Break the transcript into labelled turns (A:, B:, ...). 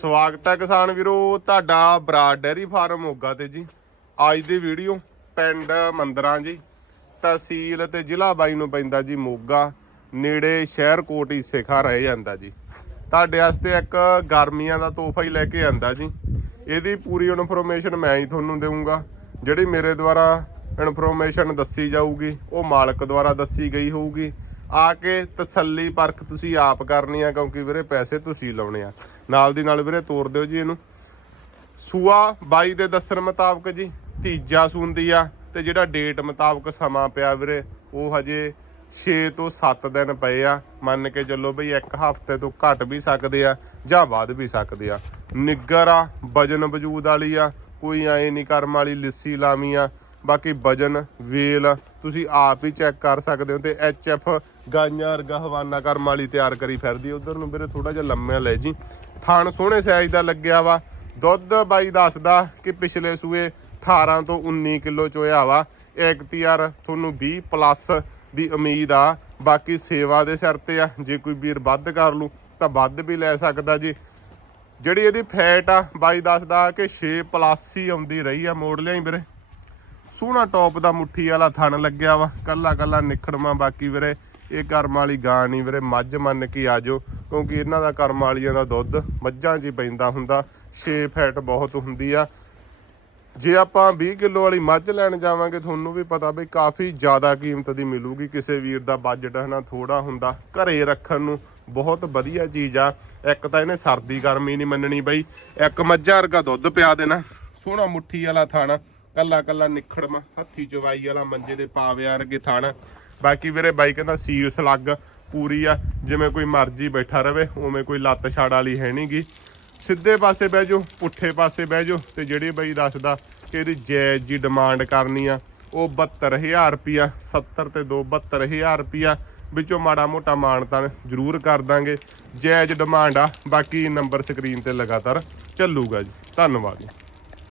A: ਸਵਾਗਤ ਹੈ ਕਿਸਾਨ ਵੀਰੋ, ਤੁਹਾਡਾ ਬਰਾਡ ਡੈਰੀ ਫਾਰਮ ਮੋਗਾ ਤੇ ਜੀ। ਅੱਜ ਦੀ ਵੀਡੀਓ ਪਿੰਡ ਮੰਦਰਾਂ ਜੀ, ਤਹਿਸੀਲ ਤੇ ਜ਼ਿਲ੍ਹਾ ਬਾਈ ਨੂੰ ਪੈਂਦਾ ਜੀ ਮੋਗਾ, ਨੇੜੇ ਸ਼ਹਿਰ ਕੋਟ ਹਿੱਸੇਖਾ ਰਹਿ ਜਾਂਦਾ ਜੀ। ਤੁਹਾਡੇ ਵਾਸਤੇ ਇੱਕ ਗਰਮੀਆਂ ਦਾ ਤੋਹਫਾ ਹੀ ਲੈ ਕੇ ਆਂਦਾ ਜੀ। ਇਹਦੀ ਪੂਰੀ ਇਨਫੋਰਮੇਸ਼ਨ ਮੈਂ ਹੀ ਤੁਹਾਨੂੰ ਦੇਵਾਂਗਾ ਜਿਹੜੀ ਮੇਰੇ ਦੁਆਰਾ ਇਨਫੋਰਮੇਸ਼ਨ ਦੱਸੀ ਜਾਊਗੀ, ਉਹ ਮਾਲਕ ਦੁਆਰਾ ਦੱਸੀ ਗਈ ਹੋਊਗੀ। ਆ ਕੇ ਤਸੱਲੀ ਪਰਖ ਤੁਸੀਂ ਆਪ ਕਰਨੀ ਆ, ਕਿਉਂਕਿ ਵੀਰੇ ਪੈਸੇ ਤੁਸੀਂ ਲਾਉਣੇ ਆ। ਨਾਲ ਦੀ ਨਾਲ ਵੀਰੇ ਤੋਰ ਦਿਓ ਜੀ ਇਹਨੂੰ। ਸੂਆ ਬਾਈ ਦੇ ਦੱਸਣ ਮੁਤਾਬਕ ਜੀ, ਤੀਜਾ ਸੂੰਦੀ ਆ, ਤੇ ਜਿਹੜਾ ਡੇਟ ਮੁਤਾਬਕ ਸਮਾਂ ਪਿਆ ਵੀਰੇ, ਉਹ ਹਜੇ 6 ਤੋਂ 7 ਦਿਨ ਪਏ ਆ। ਮੰਨ ਕੇ ਚੱਲੋ ਬਈ ਇੱਕ ਹਫ਼ਤੇ ਤੋਂ ਘੱਟ ਵੀ ਸਕਦੇ ਆ, ਜਾਂ ਵੱਧ ਵੀ ਸਕਦੇ ਆ। ਨਿੱਗਰ ਆ, ਵਜਨ ਵਜੂਦ ਵਾਲੀ ਆ, ਕੋਈ ਐ ਨਹੀਂ ਕਰਮ ਵਾਲੀ, ਲਿੱਸੀ ਲਾਵੀ ਆ। ਬਾਕੀ ਵਜਨ ਵੇਲ ਤੁਸੀਂ ਆਪ ਹੀ ਚੈੱਕ ਕਰ ਸਕਦੇ ਹੋ ਤੇ ਐਚ ਐਫ ਗਾਈਆਂ ਵਰਗਾ ਹਵਾਨਾ ਕਰਮ ਵਾਲੀ ਤਿਆਰ ਕਰੀ ਫਿਰਦੀ ਉਧਰ ਨੂੰ ਵੀਰੇ ਥੋੜਾ ਜਿਹਾ ਲੰਮਿਆ ਲੈ ਜੀ। ਥਾਣ ਸੋਹਣੇ ਸਾਈਜ਼ ਦਾ ਲੱਗਿਆ ਵਾ। ਦੁੱਧ ਬਾਈ ਦੱਸਦਾ ਕਿ ਪਿਛਲੇ ਸੂਏ 18 ਤੋਂ 19 ਕਿਲੋ ਚੋਇਆ ਵਾ। ਇਖਤਿਆਰ ਤੁਹਾਨੂੰ 20 ਪਲੱਸ ਦੀ ਉਮੀਦ ਆ। ਬਾਕੀ ਸੇਵਾ ਦੇ ਸਿਰ ਤੇ ਆ। ਜੇ ਕੋਈ ਵੀਰ ਵੱਧ ਕਰ ਲੂ ਤਾਂ ਵੱਧ ਵੀ ਲੈ ਸਕਦਾ ਜੀ। ਜਿਹੜੀ ਇਹਦੀ ਫੈਟ ਆ, ਬਾਈ ਦੱਸਦਾ ਕਿ 6 ਪਲੱਸ ਹੀ ਆਉਂਦੀ ਰਹੀ ਆ ਮੋੜ ਲਿਆਈ ਵੀਰੇ। ਸੋਹਣਾ ਟੌਪ ਦਾ ਮੁੱਠੀ ਵਾਲਾ ਥਣ ਲੱਗਿਆ ਵਾ। ਕੱਲਾ ਕੱਲਾ ਨਿਖੜਮਾ ਬਾਕੀ ਵੀਰੇ, ਇਹ ਕਰਮ ਵਾਲੀ ਗਾਂ ਨਹੀਂ ਵੀਰੇ, ਮੱਝ ਮੰਨ ਕੇ ਆਜੋ, ਕਿਉਂਕਿ ਇਹਨਾਂ ਦਾ ਕਰਮ ਵਾਲੀਆਂ ਦਾ ਦੁੱਧ ਮੱਝਾਂ 'ਚ ਹੀ ਪੈਂਦਾ ਹੁੰਦਾ 6 ਫੈਟ ਬਹੁਤ ਹੁੰਦੀ ਆ। ਜੇ ਆਪਾਂ 20 ਕਿਲੋ ਵਾਲੀ ਮੱਝ ਲੈਣ ਜਾਵਾਂਗੇ, ਤੁਹਾਨੂੰ ਵੀ ਪਤਾ ਬਈ ਕਾਫੀ ਜ਼ਿਆਦਾ ਕੀਮਤ ਦੀ ਮਿਲੂਗੀ, ਕਿਸੇ ਵੀਰ ਦਾ ਬਜਟ ਹਨਾ ਥੋੜਾ ਹੁੰਦਾ। ਘਰੇ ਰੱਖਣ ਨੂੰ ਬਹੁਤ ਵਧੀਆ ਚੀਜ਼ ਆ। ਇੱਕ ਤਾਂ ਇਹਨੇ ਸਰਦੀ ਗਰਮੀ ਨਹੀਂ ਮੰਨਣੀ ਬਈ, ਇੱਕ ਮੱਝਾਂ ਵਰਗਾ ਦੁੱਧ ਪਿਆ ਦੇਣਾ, ਸੋਹਣਾ ਮੁੱਠੀ ਵਾਲਾ ਥਾਣਾ। ਕੱਲਾ ਕੱਲਾ ਨਿਖੜਮਾ, ਹੱਥੀ ਚਵਾਈ ਵਾਲਾ ਮੰਜੇ ਦੇ ਪਾਵਿਆਂ ਵਰਗੇ ਥਾਣਾ। ਬਾਕੀ ਵੀਰੇ ਬਾਈ ਕਹਿੰਦਾ ਸੀਸ ਲੱਗ ਪੂਰੀ ਆ, ਜਿਵੇਂ ਕੋਈ ਮਰਜ਼ੀ ਬੈਠਾ ਰਵੇ, ਉਵੇਂ ਕੋਈ ਲੱਤ ਛਾੜ ਵਾਲੀ ਹੈ ਨਹੀਂਗੀ ਸਿੱਧੇ ਪਾਸੇ ਬਹਿ ਜਾਓ, ਪੁੱਠੇ ਪਾਸੇ ਬਹਿ ਜਾਓ ਤੇ ਜਿਹੜੀ ਬਾਈ ਦੱਸਦਾ ਕਿ ਇਹਦੀ ਜਾਇਜ਼ ਜੀ ਡਿਮਾਂਡ ਕਰਨੀ ਆ, ਉਹ 72000 ਰੁਪਿਆ 70 ਤੇ 2 72000 ਰੁਪਿਆ ਵਿੱਚੋਂ ਮਾੜਾ ਮੋਟਾ ਮਾਨਤਾਨ ਜ਼ਰੂਰ ਕਰ ਦਾਂਗੇ। ਜਾਇਜ਼ ਡਿਮਾਂਡ ਆ, ਬਾਕੀ ਨੰਬਰ ਸਕਰੀਨ ਤੇ ਲਗਾਤਾਰ ਚੱਲੂਗਾ ਜੀ। ਧੰਨਵਾਦ ਜੀ।